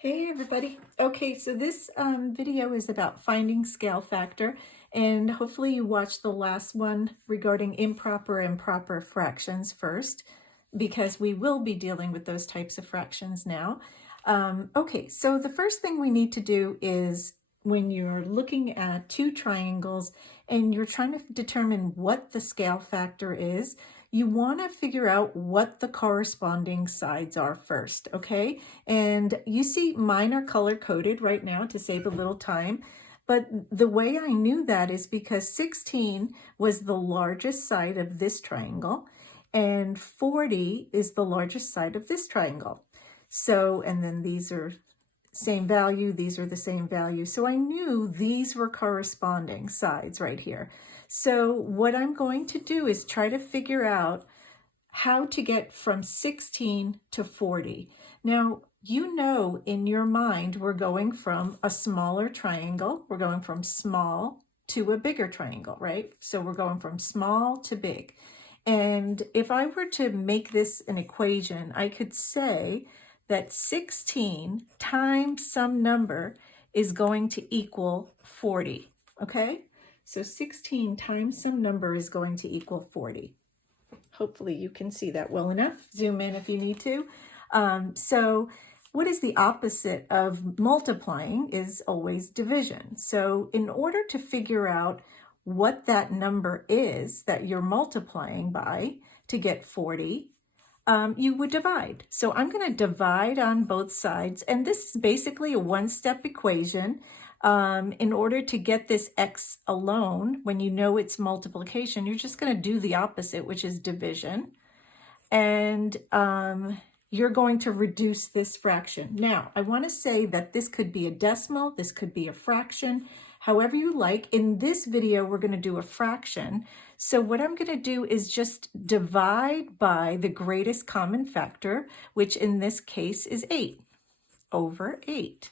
Hey everybody. Okay, so this video is about finding scale factor, and hopefully you watched the last one regarding improper and proper fractions first, because we will be dealing with those types of fractions now. Okay, so the first thing we need to do is when you're looking at two triangles and you're trying to determine what the scale factor is, you want to figure out what the corresponding sides are first, okay? And you see mine are color coded right now to save a little time. But the way I knew that is because 16 was the largest side of this triangle and 40 is the largest side of this triangle. So, and then these are same value, these are the same value. So I knew these were corresponding sides right here. So what I'm going to do is try to figure out how to get from 16 to 40. Now, you know in your mind we're going from a smaller triangle, we're going from small to a bigger triangle, right? So we're going from small to big. And if I were to make this an equation, I could say that 16 times some number is going to equal 40, okay? So 16 times some number is going to equal 40. Hopefully you can see that well enough. Zoom in if you need to. So what is the opposite of multiplying is always division. So in order to figure out what that number is that you're multiplying by to get 40, you would divide. So I'm going to divide on both sides, and this is basically a one-step equation. In order to get this x alone, when you know it's multiplication, you're just going to do the opposite, which is division. And you're going to reduce this fraction. Now, I want to say that this could be a decimal, this could be a fraction, however you like. In this video, we're going to do a fraction. So what I'm going to do is just divide by the greatest common factor, which in this case is 8 over 8.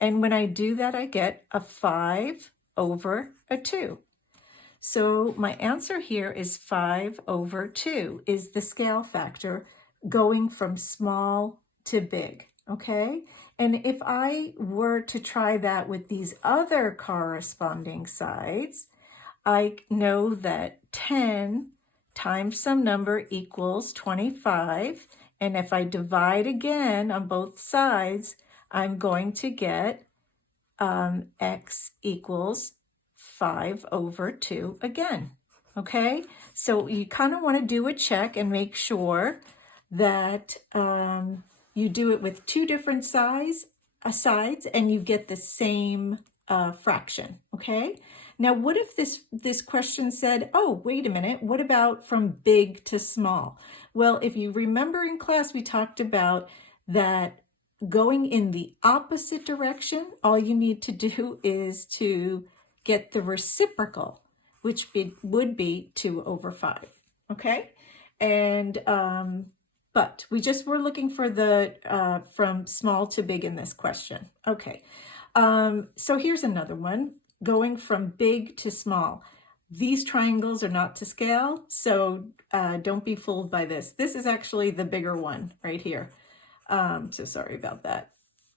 And when I do that, I get a 5 over a 2. So my answer here is 5 over 2 is the scale factor going from small to big, okay? And if I were to try that with these other corresponding sides, I know that 10 times some number equals 25. And if I divide again on both sides, I'm going to get x equals 5 over 2 again, okay? So you kind of want to do a check and make sure that you do it with two different sides and you get the same fraction, okay? Now, what if this question said, oh, wait a minute, what about from big to small? Well, if you remember in class, we talked about that going in the opposite direction, all you need to do is to get the reciprocal, which would be 2 over 5, okay? And, but we just were looking for the, from small to big in this question. Okay, so here's another one, going from big to small. These triangles are not to scale, so don't be fooled by this. This is actually the bigger one right here. So sorry about that.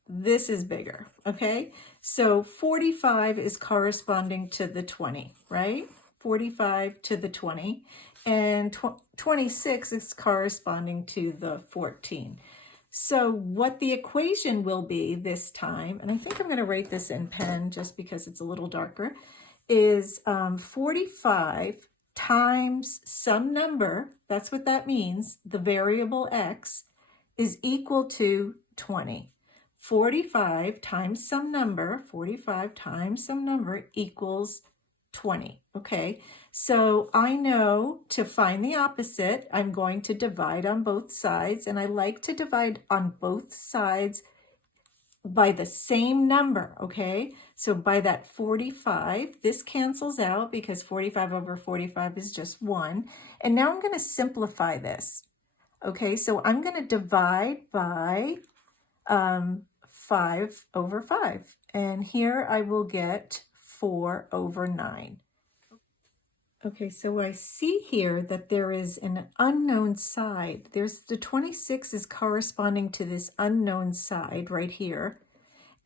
This is bigger, okay? So 45 is corresponding to the 20, right? 45 to the 20, and 26 is corresponding to the 14. So what the equation will be this time, and I think I'm going to write this in pen just because it's a little darker, is 45 times some number, that's what that means, the variable x, is equal to 20. 45 times some number, 45 times some number equals 20, okay? So I know to find the opposite, I'm going to divide on both sides, and I like to divide on both sides by the same number, okay? So by that 45, this cancels out because 45 over 45 is just 1. And now I'm going to simplify this. Okay, so I'm going to divide by 5 over 5. And here I will get 4 over 9. Okay, so I see here that there is an unknown side. There's the 26 is corresponding to this unknown side right here.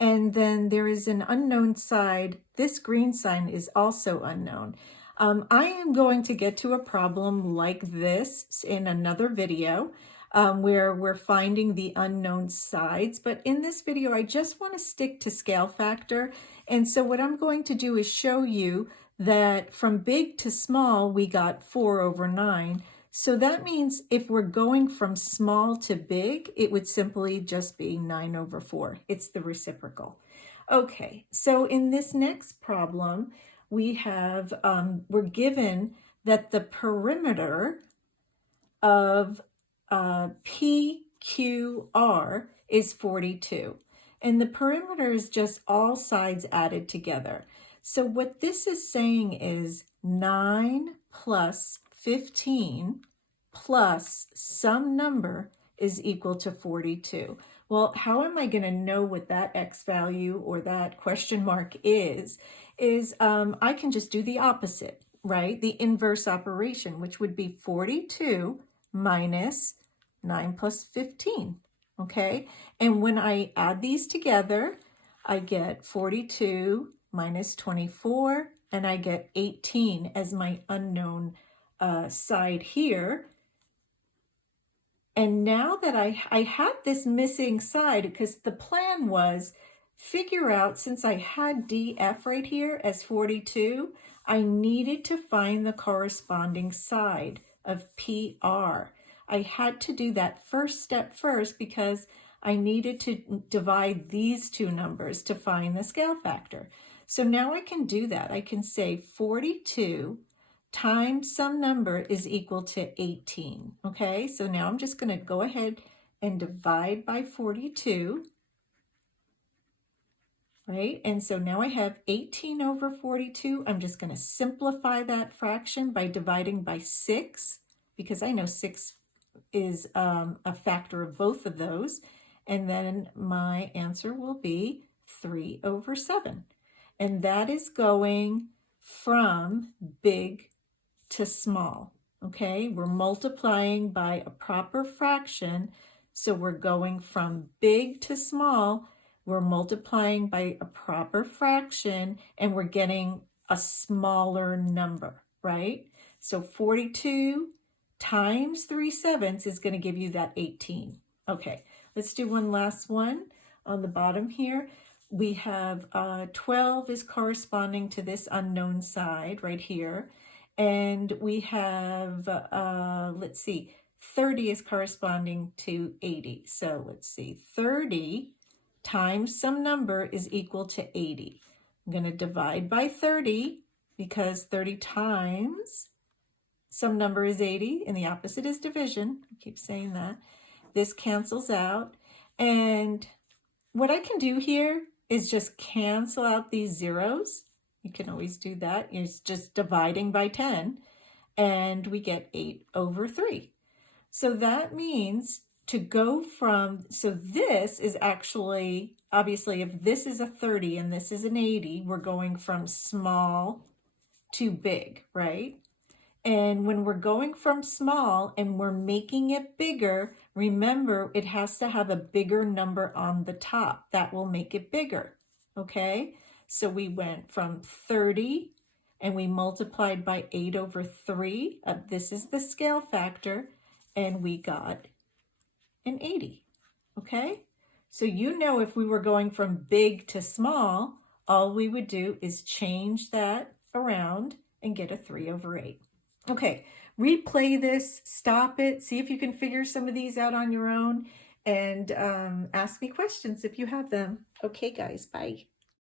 and then there is an unknown side. This green sign is also unknown. I am going to get to a problem like this in another video where we're finding the unknown sides. But in this video, I just want to stick to scale factor. And so what I'm going to do is show you that from big to small, we got 4/9. So that means if we're going from small to big, it would simply just be 9/4. It's the reciprocal. Okay, so in this next problem, we have, we're given that the perimeter of PQR is 42. And the perimeter is just all sides added together. So what this is saying is 9 plus 15 plus some number is equal to 42. Well, how am I going to know what that X value or that question mark is I can just do the opposite, right? The inverse operation, which would be 42 minus 9 plus 15, okay? And when I add these together, I get 42 minus 24, and I get 18 as my unknown side here. And now that I had this missing side, because the plan was figure out, since I had DF right here as 42, I needed to find the corresponding side of PR. I had to do that first step first because I needed to divide these two numbers to find the scale factor. So now I can do that. I can say 42 times some number is equal to 18, okay? So now I'm just gonna go ahead and divide by 42, right? And so now I have 18/42. I'm just gonna simplify that fraction by dividing by 6, because I know 6 is a factor of both of those. And then my answer will be 3/7. And that is going from big to small, okay? We're multiplying by a proper fraction, so we're going from big to small. We're multiplying by a proper fraction, and we're getting a smaller number, right? So 42 times 3/7 is going to give you that 18. Okay, let's do one last one on the bottom here. We have 12 is corresponding to this unknown side right here. And we have, let's see, 30 is corresponding to 80. So let's see, 30 times some number is equal to 80. I'm going to divide by 30 because 30 times some number is 80, and the opposite is division. I keep saying that. This cancels out. And what I can do here is just cancel out these zeros. You can always do that. It's just dividing by 10, and we get 8/3. So that means to go from, so this is actually, obviously, if this is a 30 and this is an 80, we're going from small to big, right? And when we're going from small and we're making it bigger, remember, it has to have a bigger number on the top. That will make it bigger, okay? So we went from 30 and we multiplied by 8/3. This is the scale factor, and we got an 80, okay? So you know, if we were going from big to small, all we would do is change that around and get a 3/8. Okay, replay this, stop it, see if you can figure some of these out on your own, and ask me questions if you have them. Okay, guys, bye.